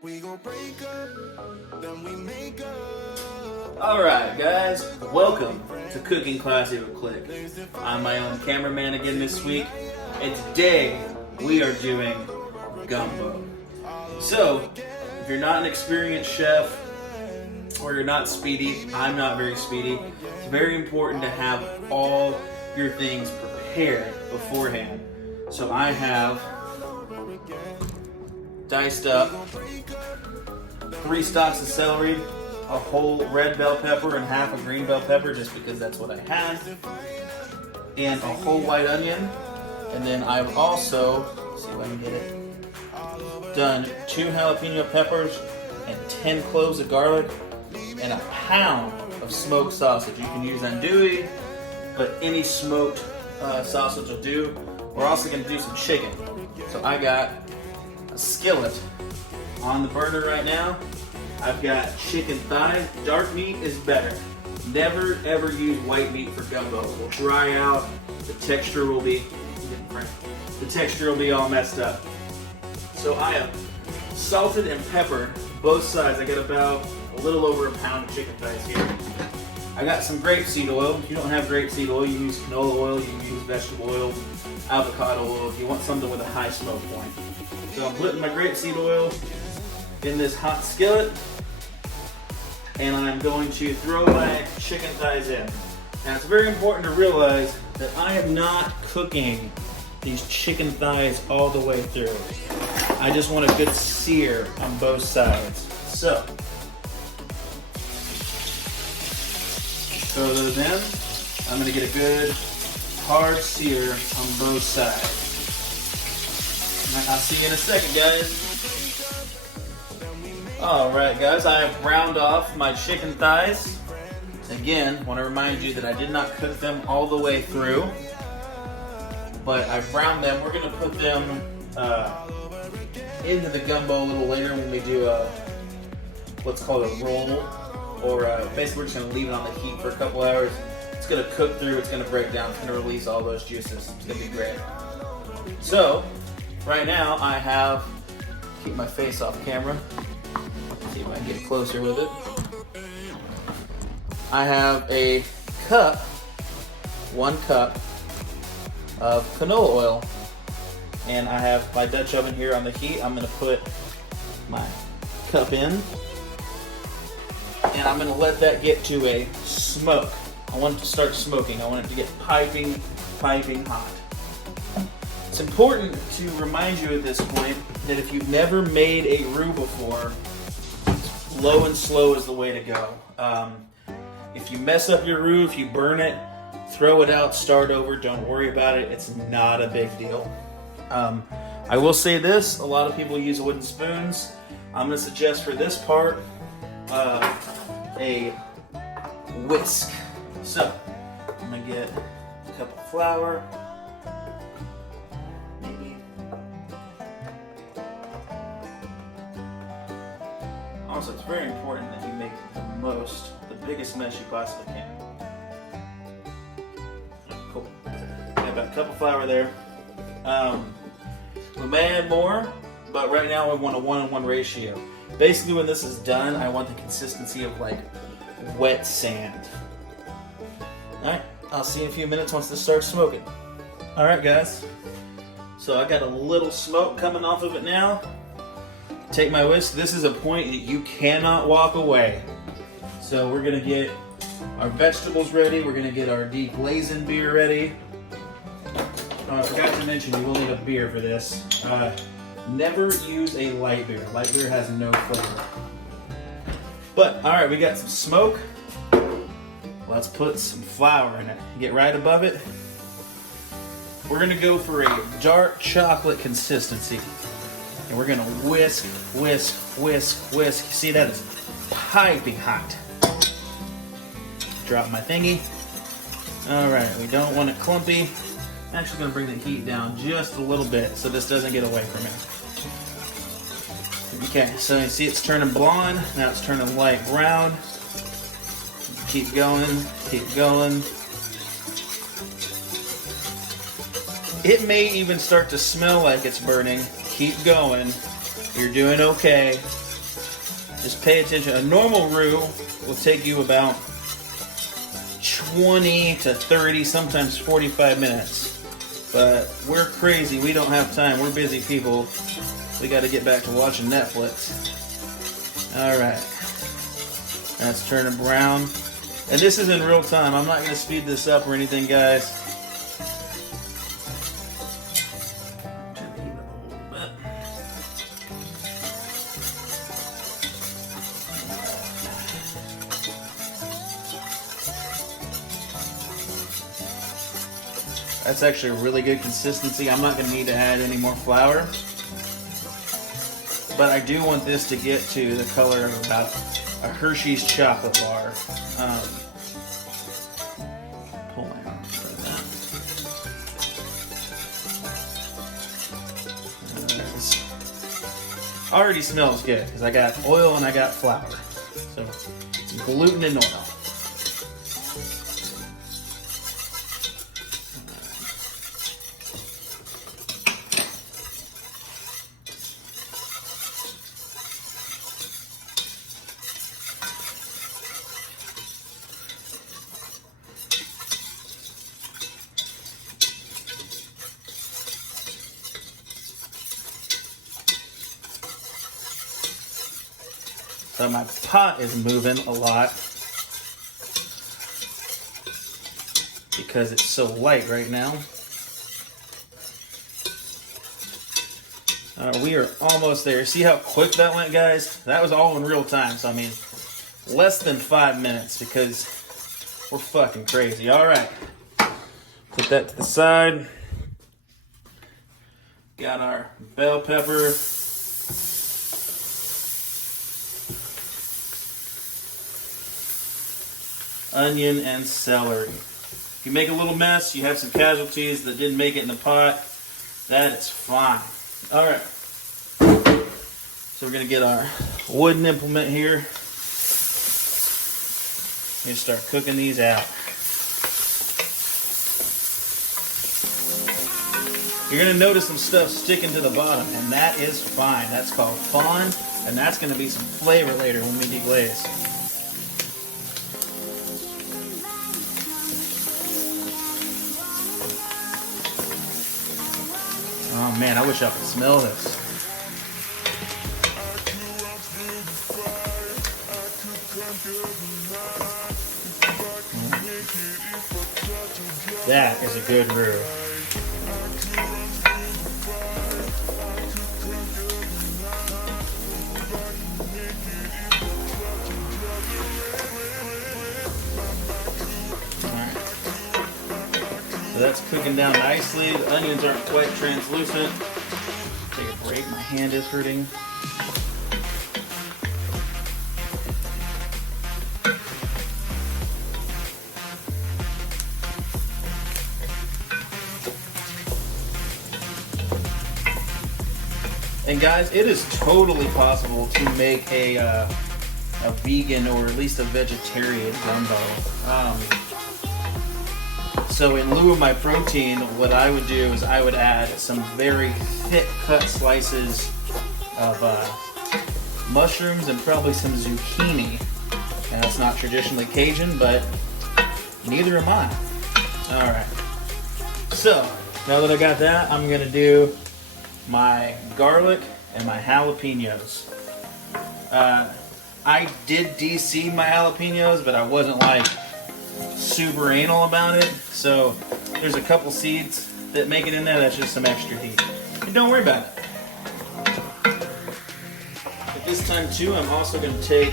We gon' break up, then we make up. Alright guys, welcome to Cooking Classy with Click. I'm my own cameraman again this week, and today we are doing gumbo. So, if you're not an experienced chef, or you're not speedy, I'm not very speedy, it's very important to have all your things prepared beforehand. So I have diced up 3 stalks of celery, a whole red bell pepper and half a green bell pepper just because that's what I had, and a whole white onion. And then I've also, let's see if I can get it, done 2 jalapeno peppers and 10 cloves of garlic and a pound of smoked sausage. You can use andouille, but any smoked sausage will do. We're also going to do some chicken. So I got a skillet on the burner right now. I've got chicken thighs. Dark meat is better. Never ever use white meat for gumbo. It will dry out. The texture will be all messed up. So I have salted and peppered both sides. I got about a little over a pound of chicken thighs here. I got some grapeseed oil. If you don't have grapeseed oil, you can use canola oil, you can use vegetable oil, avocado oil if you want something with a high smoke point. So I'm putting my grapeseed oil in this hot skillet, and I'm going to throw my chicken thighs in. Now it's very important to realize that I am not cooking these chicken thighs all the way through. I just want a good sear on both sides. So, throw those in. I'm going to get a good hard sear on both sides. I'll see you in a second, guys. Alright guys, I have browned off my chicken thighs. Again, want to remind you that I did not cook them all the way through, but I browned them. We're going to put them into the gumbo a little later when we do what's called a roll, or basically we're just going to leave it on the heat for a couple hours. It's going to cook through, it's going to break down, it's going to release all those juices. It's going to be great. So, right now I have, keep my face off camera, see if I can get closer with it. I have a cup, 1 cup of canola oil, and I have my Dutch oven here on the heat. I'm going to put my cup in, and I'm going to let that get to a smoke. I want it to start smoking. I want it to get piping hot. It's important to remind you at this point that if you've never made a roux before, low and slow is the way to go. If you mess up your roux, if you burn it, throw it out, start over, don't worry about it. It's not a big deal. I will say this, a lot of people use wooden spoons. I'm going to suggest for this part a whisk. So, I'm going to get a cup of flour. Also, it's very important that you make the biggest mess you possibly can. Cool. Got about a cup of flour there. We may add more, but right now we want a 1:1 ratio. Basically, when this is done, I want the consistency of like wet sand. Alright, I'll see you in a few minutes once this starts smoking. Alright guys, so I got a little smoke coming off of it now. Take my whisk. This is a point that you cannot walk away. So we're going to get our vegetables ready. We're going to get our deglazing beer ready. I forgot to mention you will need a beer for this. Never use a light beer. Light beer has no flavor. But, alright, we got some smoke. Let's put some flour in it. Get right above it. We're going to go for a dark chocolate consistency. And we're going to whisk, whisk, whisk, whisk. See, that is piping hot. Drop my thingy. Alright, we don't want it clumpy. I'm actually going to bring the heat down just a little bit so this doesn't get away from me. Okay, so you see it's turning blonde. Now it's turning light brown. Keep going, keep going. It may even start to smell like it's burning. Keep going. You're doing okay. Just pay attention. A normal roux will take you about 20 to 30, sometimes 45 minutes. But we're crazy. We don't have time. We're busy people. We got to get back to watching Netflix. Alright. That's turning brown. And this is in real time. I'm not going to speed this up or anything, guys. Turn the heat up a little bit. That's actually a really good consistency. I'm not going to need to add any more flour. But I do want this to get to the color of about a Hershey's chocolate bar. Pull my arm for that. Already smells good because I got oil and I got flour. So gluten and oil. So my pot is moving a lot because it's so light right now. We are almost there. See how quick that went, guys? That was all in real time. So, I mean, less than 5 minutes because we're fucking crazy. All right. Put that to the side. Got our bell pepper. Onion and celery. If you make a little mess, you have some casualties that didn't make it in the pot, that is fine. Alright. So we're going to get our wooden implement here. And start cooking these out. You're going to notice some stuff sticking to the bottom, and that is fine. That's called fond, and that's going to be some flavor later when we deglaze. Oh man, I wish I could smell this. That is a good roux. So that's cooking down nicely. The onions aren't quite translucent. Take a break, my hand is hurting. And guys, it is totally possible to make a vegan or at least a vegetarian gumbo. So in lieu of my protein, what I would do is I would add some very thick cut slices of mushrooms and probably some zucchini. Now it's not traditionally Cajun, but neither am I. Alright. So, now that I got that, I'm going to do my garlic and my jalapeños. I did de-seed my jalapeños, but I wasn't like super anal about it. So there's a couple seeds that make it in there. That's just some extra heat. And don't worry about it. At this time too, I'm also going to take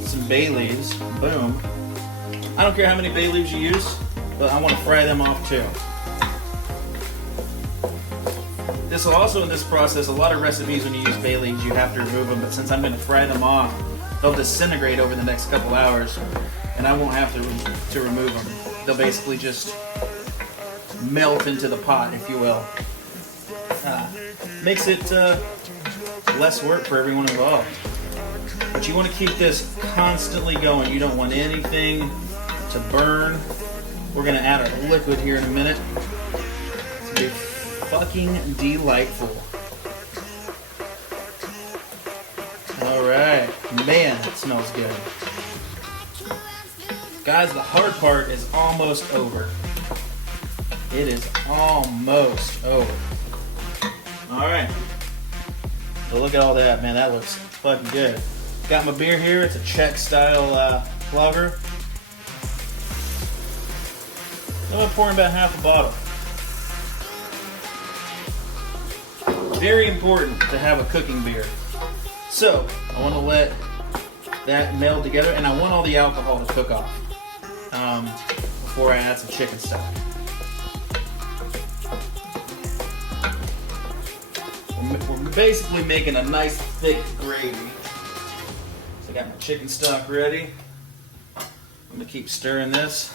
some bay leaves. Boom. I don't care how many bay leaves you use, but I want to fry them off too. This will also, in this process, a lot of recipes when you use bay leaves, you have to remove them, but since I'm going to fry them off, they'll disintegrate over the next couple hours, and I won't have to remove them. They'll basically just melt into the pot, if you will. Makes it less work for everyone involved. But you want to keep this constantly going. You don't want anything to burn. We're going to add our liquid here in a minute. It's going to be fucking delightful. Alright. Man, it smells good. Guys, the hard part is almost over. It is almost over. Alright. So look at all that, man. That looks fucking good. Got my beer here. It's a Czech style lager. I'm going to pour in about half a bottle. Very important to have a cooking beer. So, I want to let that meld together, and I want all the alcohol to cook off before I add some chicken stock. We're basically making a nice thick gravy. So I got my chicken stock ready. I'm going to keep stirring this.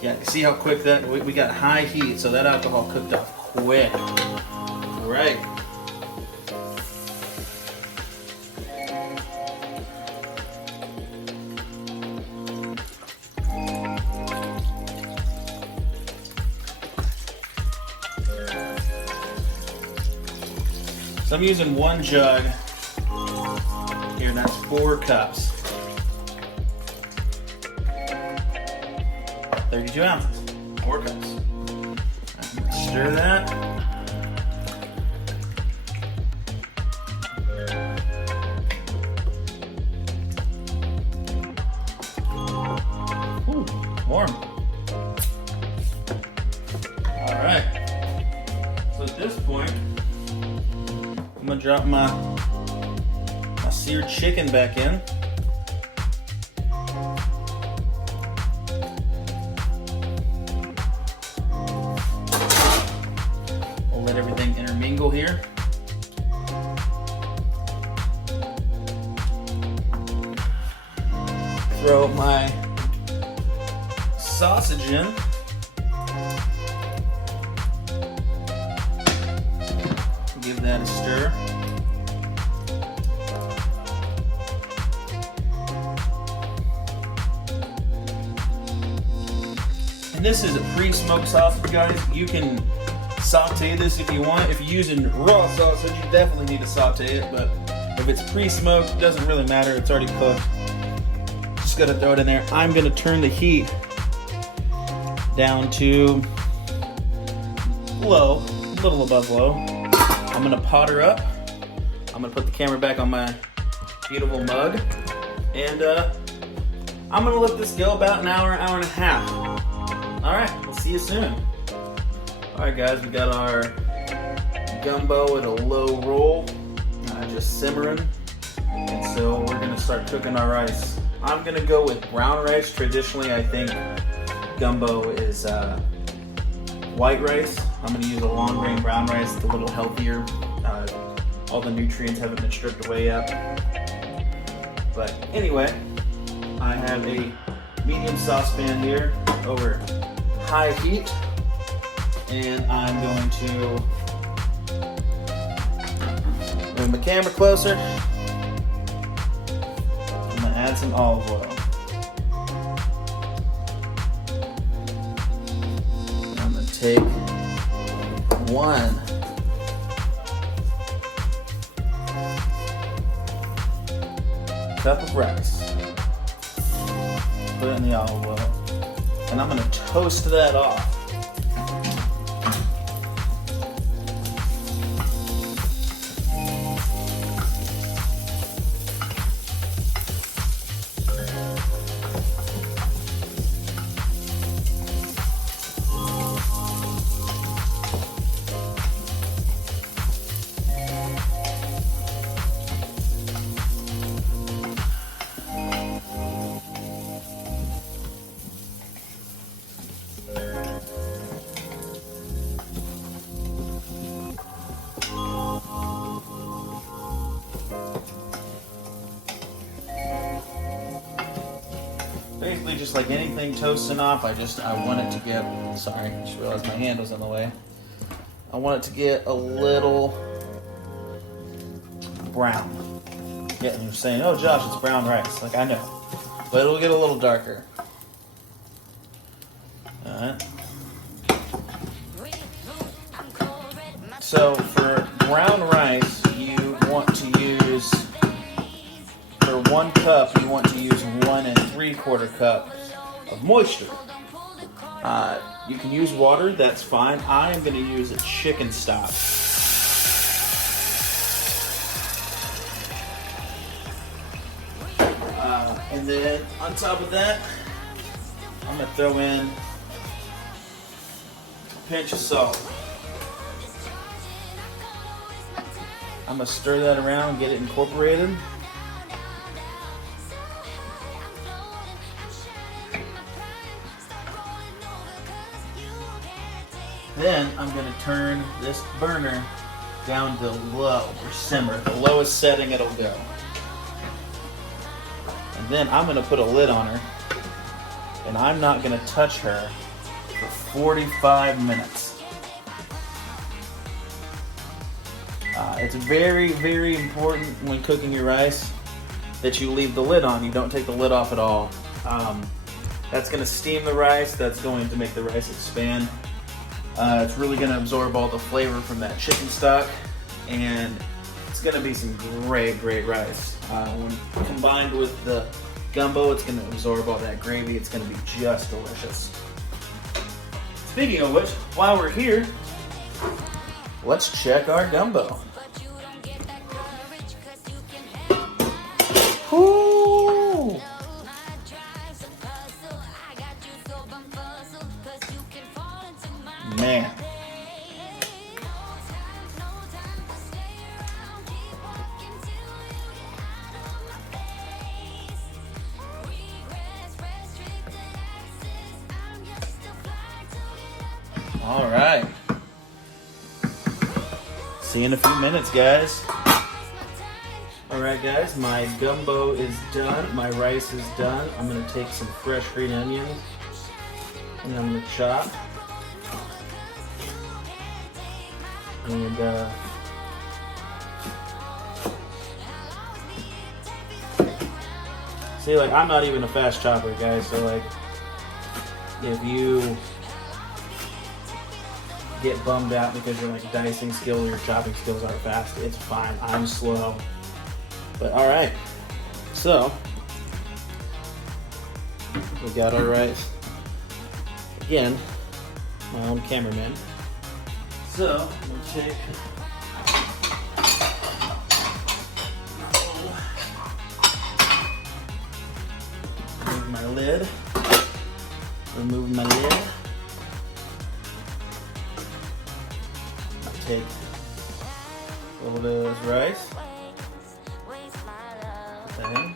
Yeah, you see how quick that, we got high heat, so that alcohol cooked off quick. All right. So I'm using one jug here, and that's 4 cups. 32 ounces, 4 cups. I'm gonna stir that. Ooh, warm. All right. So at this point, I'm gonna drop my seared chicken back in. Let everything intermingle here. Throw my sausage in. Give that a stir. And this is a pre-smoked sausage, guys. You can saute this if you want. If you're using raw sausage, you definitely need to saute it, but if it's pre-smoked, it doesn't really matter. It's already cooked. Just gotta throw it in there. I'm gonna turn the heat down to low, a little above low. I'm gonna pot her up. I'm gonna put the camera back on my beautiful mug, and I'm gonna let this go about an hour, hour and a half. All right, we'll see you soon. Alright guys, we got our gumbo at a low roll, just simmering, and so we're going to start cooking our rice. I'm going to go with brown rice. Traditionally, I think gumbo is white rice. I'm going to use a long grain brown rice. It's a little healthier. All the nutrients haven't been stripped away yet. But anyway, I have a medium saucepan here over high heat. And I'm going to move my camera closer. I'm going to add some olive oil. I'm going to take 1 cup of rice. Put it in the olive oil. And I'm going to toast that off. Basically, just like anything toasting off, I want it to get, sorry, I just realized my hand was in the way. I want it to get a little brown. Yeah, and you're saying, oh Josh, it's brown rice. Like, I know. But it'll get a little darker. Alright. So for brown rice, you want to use, for 1 cup, you want to use 1 3/4 cups of moisture. You can use water, that's fine. I am going to use a chicken stock. And then on top of that, I'm going to throw in a pinch of salt. I'm going to stir that around and get it incorporated. Then I'm going to turn this burner down to low or simmer, the lowest setting it'll go. And then I'm going to put a lid on her, and I'm not going to touch her for 45 minutes. It's very, very important when cooking your rice that you leave the lid on. You don't take the lid off at all. That's going to steam the rice. That's going to make the rice expand. It's really going to absorb all the flavor from that chicken stock, and it's going to be some great, great rice. When combined with the gumbo, it's going to absorb all that gravy. It's going to be just delicious. Speaking of which, while we're here, let's check our gumbo. Woo! Man. All right. See you in a few minutes, guys. All right, guys, my gumbo is done. My rice is done. I'm going to take some fresh green onions and I'm going to chop. And see, like, I'm not even a fast chopper, guys, so like if you get bummed out because your like dicing skills or your chopping skills aren't fast, it's fine. I'm slow. But all right, so we got our rice. Again, my own cameraman. So we'll take remove my lid. Remove my lid. I'll take a little bit of this rice. Put that in.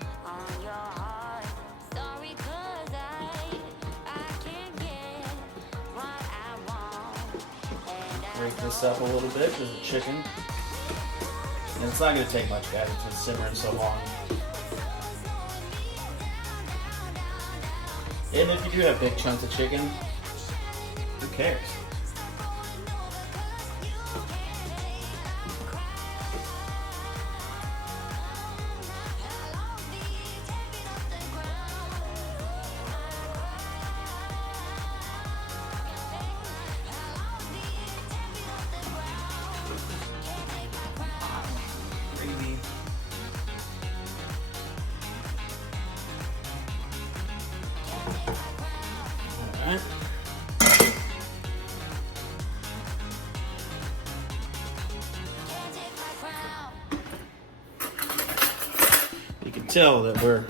Break this up a little bit because the chicken. And it's not going to take much, guys. It's been simmering so long. And if you do have big chunks of chicken, who cares? Gravy. Alright. You can tell that we're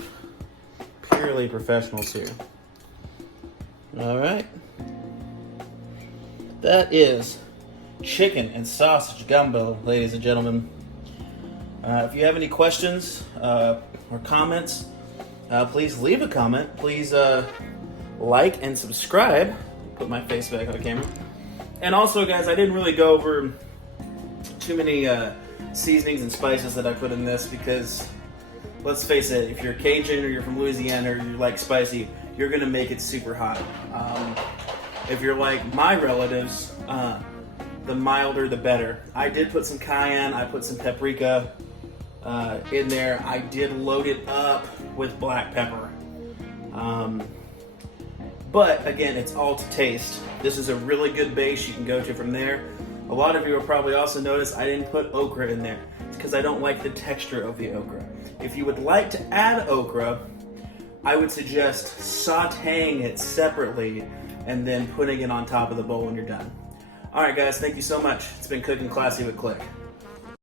purely professionals here. Alright. That is chicken and sausage gumbo, ladies and gentlemen. If you have any questions or comments, please leave a comment. Please like and subscribe. Put my face back on the camera. And also, guys, I didn't really go over too many seasonings and spices that I put in this because, let's face it, if you're Cajun or you're from Louisiana or you like spicy, you're going to make it super hot. If you're like my relatives, the milder the better. I did put some cayenne, I put some paprika in there. I did load it up with black pepper. But again, it's all to taste. This is a really good base you can go to from there. A lot of you will probably also notice I didn't put okra in there because I don't like the texture of the okra. If you would like to add okra, I would suggest sauteing it separately and then putting it on top of the bowl when you're done. Alright guys, thank you so much. It's been Cooking Classy with Click.